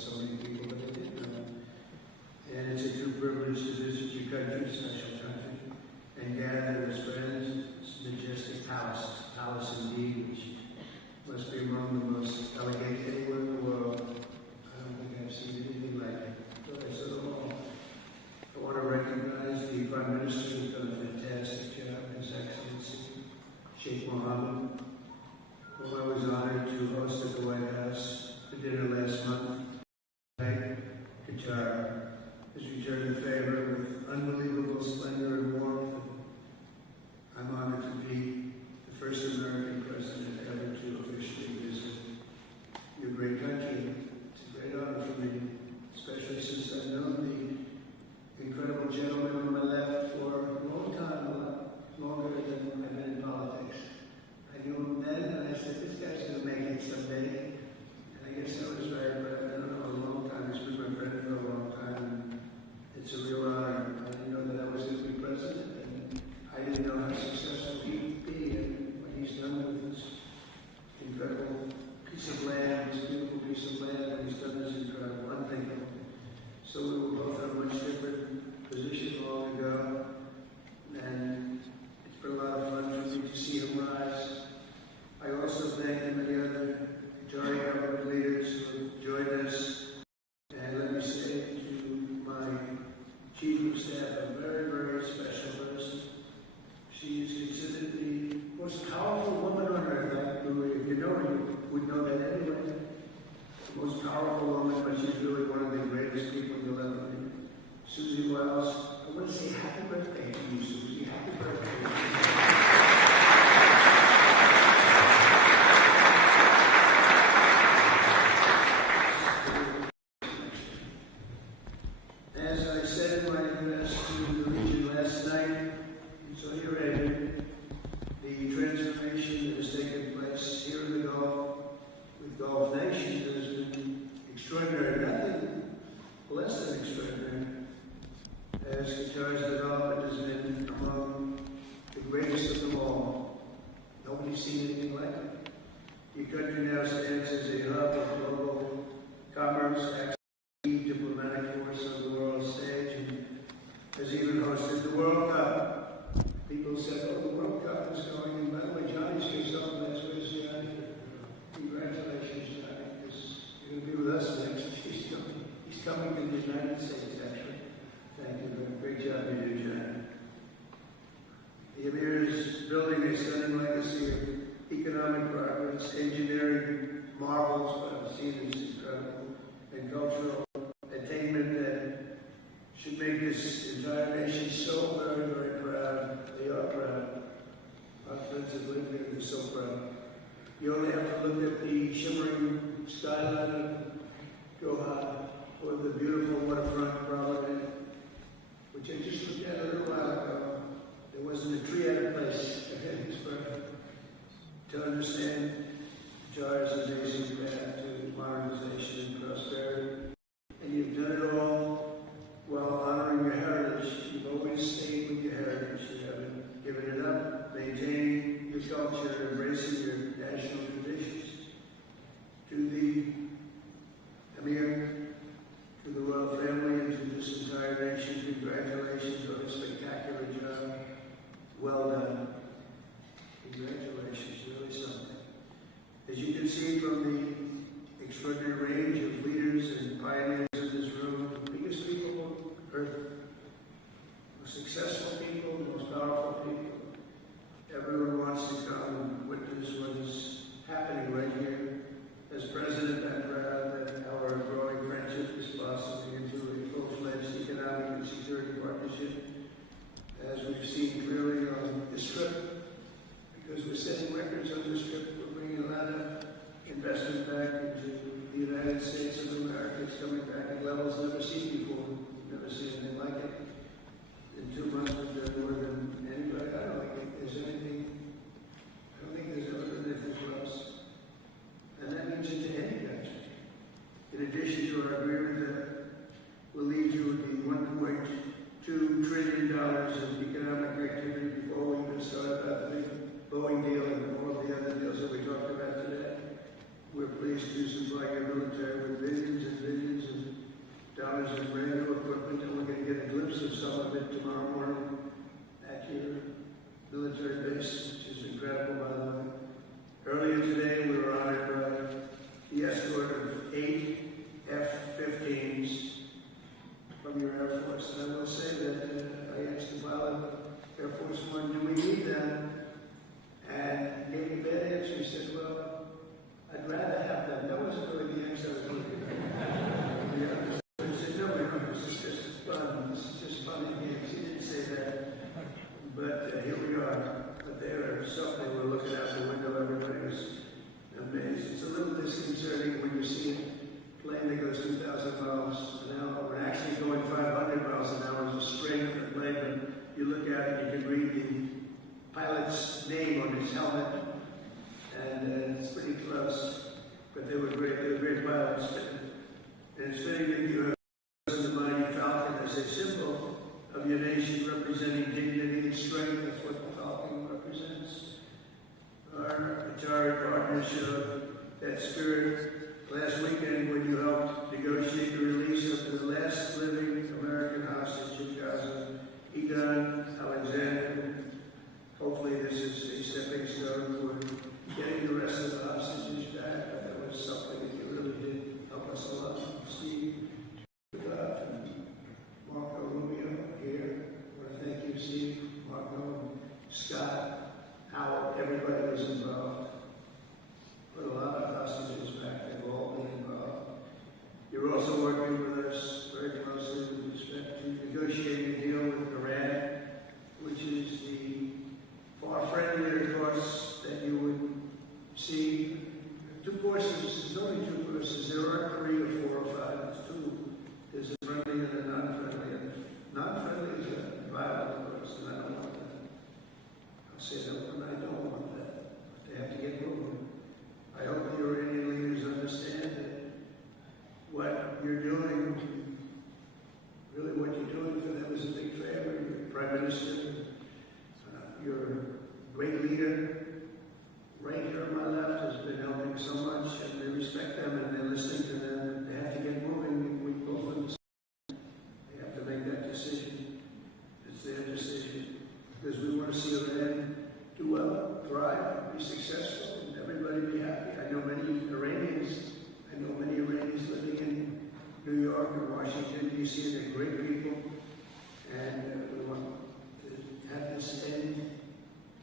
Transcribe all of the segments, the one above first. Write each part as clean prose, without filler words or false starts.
so many people that I didn't know. And it's a true privilege to visit your country, special country, and gather as friends. It's a majestic palace indeed, which must be among the most elegant anywhere in the world. I don't think I've seen anything like it. So I said, I want to recognize the Prime Minister who's done a fantastic job, His Excellency Sheikh Mohammed, whom I was honored to host at the White House for dinner last month. Qatari has returned the favor with unbelievable splendor and warmth. I'm honored to be the first American president ever to officially visit your great country. It's a great honor for me, especially since I've known the incredible gentleman on my left for a long time, a lot longer than I've been in politics. I knew him then, and I said, this guy's going to make it someday. And I guess I was right, but I've known him a long time. He's been my friend for a long time. And it's a real honor. I didn't know that I was going to be president, and I didn't know how successful he'd be. And what he's done with this incredible piece of land, this beautiful piece of land, what he's done is incredible, unthinkable. So we were both in a much different position long ago, and it's been a lot of fun for me to see him rise. I also thank the many other Qatari government leaders who have joined us. And let me say to my Chief of Staff, a very, very special person. She is considered the most powerful woman on earth. If you know her, you would know that anyway. The most powerful woman, but she's really one of the greatest people you'll ever meet. Susie Wells, I want to say happy birthday to you, Susie. Happy birthday. As I said in my address to the region last night in Saudi Arabia, the transformation that has taken place here in the Gulf with Gulf nations has been extraordinary, nothing less than extraordinary, as Qatar's development has been among the greatest of them all. Nobody's seen anything like it. Your country now stands as a hub of global commerce, diplomatic force on the world stage, and has even hosted the World Cup. People said, oh, the World Cup is going, and by the way, Johnny's here, so that's where he's Johnny. Congratulations, Johnny, because you're going to be with us next. He's coming to the United States, actually. Thank you, great job you do, Johnny. The Emir is building a stunning legacy of economic progress, engineering marvels, what I've seen is incredible, and cultural attainment that should make this entire nation so very, very proud. They are proud. Our friends that live here are so proud. You only have to look at the shimmering skyline of Doha or the beautiful waterfront promenade, which I just looked at a little while ago. There wasn't a tree out of place to understand Qatar's amazing path to modernization and prosperity. And you've done it all while honoring your heritage. You've always stayed with your heritage. You haven't given it up, maintaining your culture, embracing your national traditions. To the Emir, to the royal family, and to this entire nation, congratulations on a spectacular job. Well done. Congratulations, really something. As you can see from the extraordinary range of leaders and pioneers in this room, the biggest people on earth, the most successful people, the most powerful people. Everyone wants to come and witness what is happening right here. As president, I'm proud that our growing friendship is blossoming into a full-fledged economic and security partnership, as we've seen clearly on this trip. Because we're setting records on this trip, we're bringing a lot of investment back into the United States of America. It's coming back at levels never seen before. Never seen anything like it. In 2 months, we've done more than anybody. I don't think there's ever been anything close. And that means into any country. In addition to our agreement that will lead to the $1.2 trillion of economic activity before we even start about the Boeing deal and all of the other deals that we talked about today. We're pleased to supply your military with billions and billions his helmet, and it's pretty close. But they were great pilots. And it's very good you have the mighty falcon as a symbol of your nation, representing dignity and strength. That's what the falcon represents. Our Qatari partners showed that spirit last weekend when you helped negotiate the release of the last living American hostage in Gaza, Egon Alexander. Hopefully this is a stepping stone for getting the rest of the hostages back. That was something that you really did help us a lot. Steve, and Marco Rubio here. I want to thank you, Steve, Marco, and Scott, Howard, everybody was involved. Put a lot of hostages back. They've all been involved. You're also working with us very closely with respect to negotiating a deal with Iran, which is the far friendlier course that you would see. Two courses, there's only two courses. There are 3 or 4 or 5. There's 2. There's a friendly and a non-friendly. And non-friendly is a violent course, and I don't want that. I'll say that when I don't want that. But they have to get moving. I hope the Iranian leaders understand that what you're doing, really what you're doing for them is a big favor. You're Prime Minister, you're a great leader. Right here on my left has been helping so much, and they respect them and they're listening to them. They have to get moving. We both understand. They have to make that decision. It's their decision. Because we want to see Iran do well, thrive, be successful, and everybody be happy. I know many Iranians living in New York and Washington, D.C., and they're great people. And we want to have this end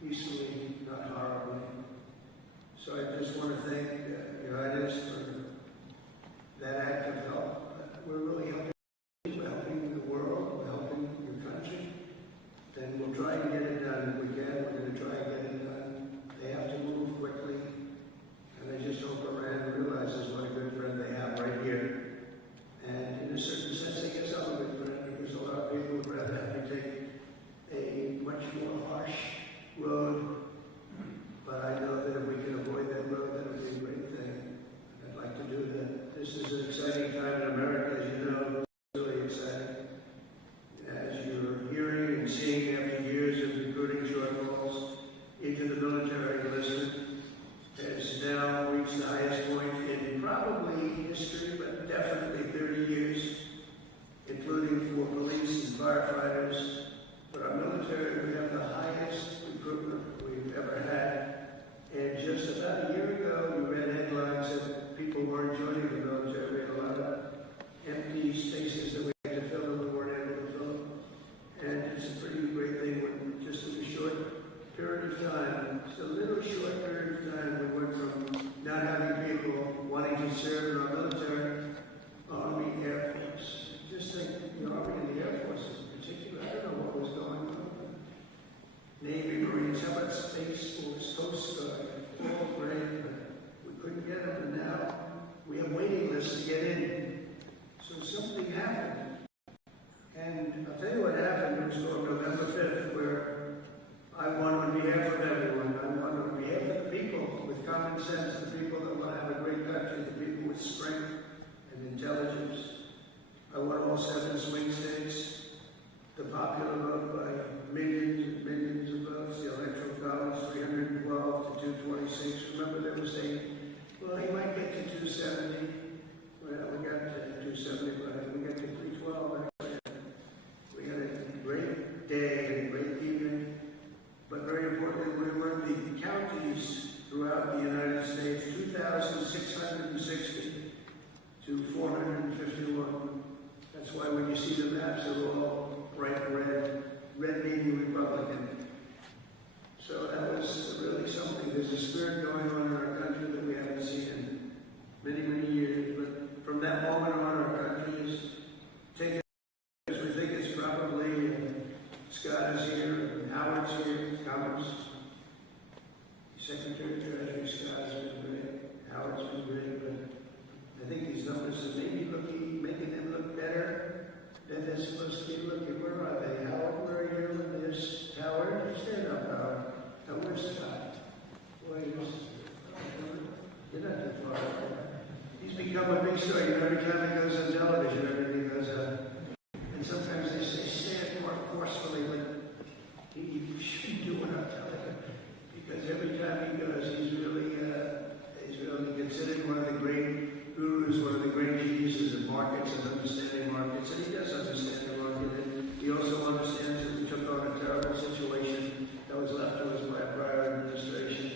peacefully, not horribly. So I just want to thank Your Highness for that act of help. We're really helping. We're helping the world. We're helping your country. Then we'll try and get it done if we can. We're going to try and get it done. They have to move quickly. And I just hope Iran realizes what a good friend they have right here. And in a certain sense, I guess I'm a good friend because a lot of people would rather have me take a much more harsh road. But I know that if we can avoid that road, that would be a great thing. I'd like to do that. This is an exciting time in America, as you know. It's really exciting. As you're hearing and seeing after years of recruiting shortfalls into the military enlistment, has now reached the highest point in probably history, but definitely 30 years, including for police and firefighters. But our military, we have the highest recruitment we've ever had. And just about a year ago, we read headlines that people weren't joining the military. We had a lot of empty spaces that we had to fill and we weren't able to fill. And it's a pretty great thing when just in a short period of time, just a little short period of time, we went from not having people wanting to serve in our military, Army, Air Force. Just think the Army and the Air Force in particular, I don't know what was going on. Navy, Marines, how about Space Force, Coast Guard, all great, but we couldn't get them, and now we have waiting lists to get in. So something happened. And I'll tell you what happened. It was on November 5th, where I won on behalf of everyone. I won on behalf of the people with common sense, the people that want to have a great country, the people with strength and intelligence. I won all 7 swing states. The popular vote by millions and millions of votes, the electoral college 312 to 226. Remember they were saying, well, he might get to 270. Well, we got to 275. We got to 312. We had a great day and a great evening. But very importantly, we were the counties throughout the United States, 2,660 to 451. That's why when you see the maps, they're all bright red, red meaning Republican. So that was really something. There's a spirit going on in our country that we haven't seen in many, many years. But from that moment on, our country is taking, as we think it's probably, Scott is here, and Howard's here, Commerce. Secretary of Treasury, Scott has been great. Howard's been great, but I think these numbers are maybe making them look better than they're supposed to be looking. Where are they? Howard, where are you in this? Howard, stand up, Howard. Now, where's Scott? You're not too far. He's become a big story. Every time he goes on television, everything goes up. And sometimes they say it more forcefully, but he shouldn't do it on television. Because every time he goes, he's really considered one of the great gurus, one of the great geniuses in markets and understanding markets. And he does understand the market. And he also understands that we took on a terrible situation that was left to us by a prior administration.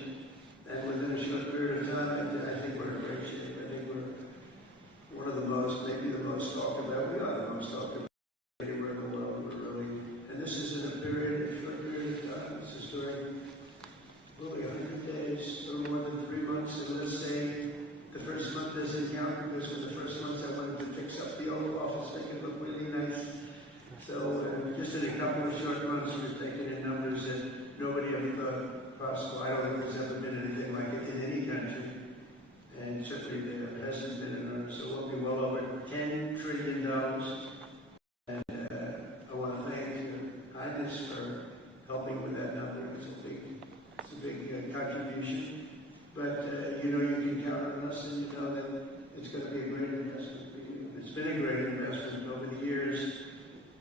And within a short period of time, I think we're in great shape. I think we're one of the most, maybe the most talked about. We are the most talked about anywhere in the world. We're really, and this is in a short period of time. This is during probably 100 days, or more than 3 months. And let's say the first month doesn't count because for the first month I wanted to fix up the old office, make it look really nice. So just in a couple of short months, we're taking in numbers that nobody ever thought possible. I don't think there's ever been anything like it in any country. And certainly there hasn't been enough. So we'll be well over $10 trillion. And I want to thank your Highness for helping with that number. It's a big contribution. But you know you can count on us, and you know that it's going to be a great investment for you. It's been a great investment over the years.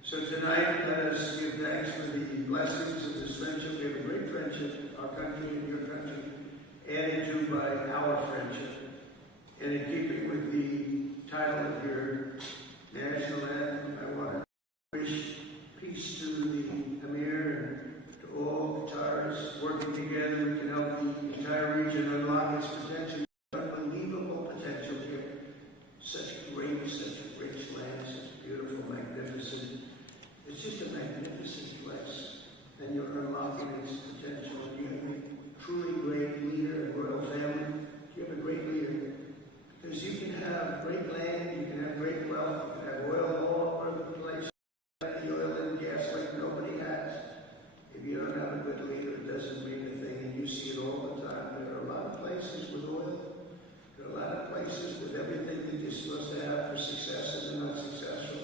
So tonight, let us give thanks for the blessings of this friendship. We have a great friendship, our country and your country, added to by our friendship. And in keeping with the title of your national anthem, I want to wish peace to the Emir and to all Qataris. Working together, we can help the entire region unlock its potential. Unbelievable potential here. Such a rich land, such beautiful, magnificent. It's just a magnificent place. And you're unlocking its potential. You have a truly great leader and royal family. You have a great leader. Because you can have great land, you can have great wealth, you can have oil all over the place, the oil and gas like nobody has. If you don't have a good leader, it doesn't mean a thing, and you see it all the time. There are a lot of places with oil. There are a lot of places with everything that you're supposed to have for success, and they're not successful.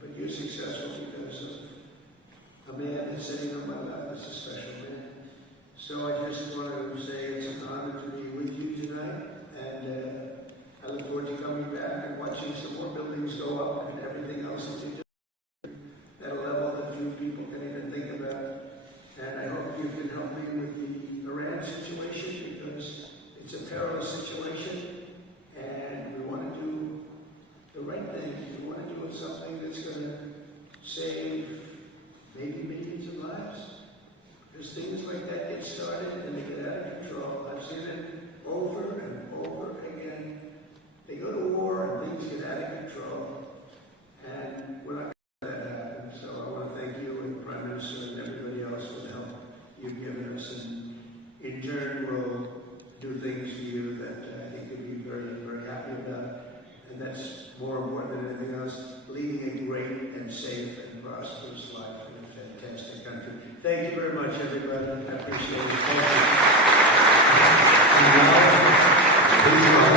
But you're successful because of a man that's sitting on my lap. That's a special man. So I just want to say it's an honor to be with you tonight. And I look forward to coming back and watching some more buildings go up and everything else that we do at a level that few people can even think about. And I hope you can help me with the Iran situation because it's a perilous situation and we want to do the right thing. We want to do something that's going to save maybe millions of lives. Because things like that get started and they get out of control. I've seen it over and over again. They go to war and things get out of control. And we're not going to let that happen. So I want to thank you and the Prime Minister and everybody else for the help you've given us. And in turn, we'll do things for you that I think you'll be very, very happy about. And that's more important than anything else, leading a great and safe and prosperous life in a fantastic country. Thank you very much, everybody. I appreciate it. Thank you.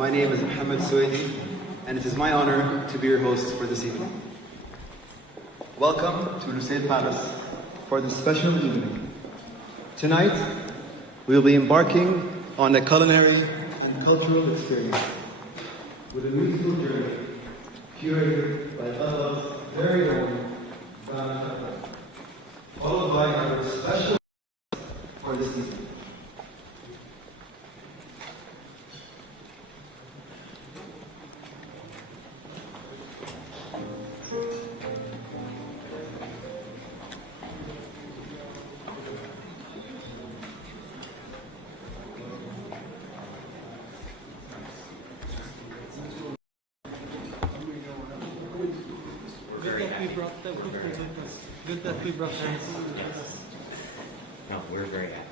My name is Mohammed Suwaidi, and it is my honor to be your host for this evening. Welcome to Lusail Palace for this special evening. Tonight, we will be embarking on a culinary and cultural experience with a musical journey curated by Qatari's very own KVAL, followed by our special for this evening. Good that we brought that. No, we're very happy.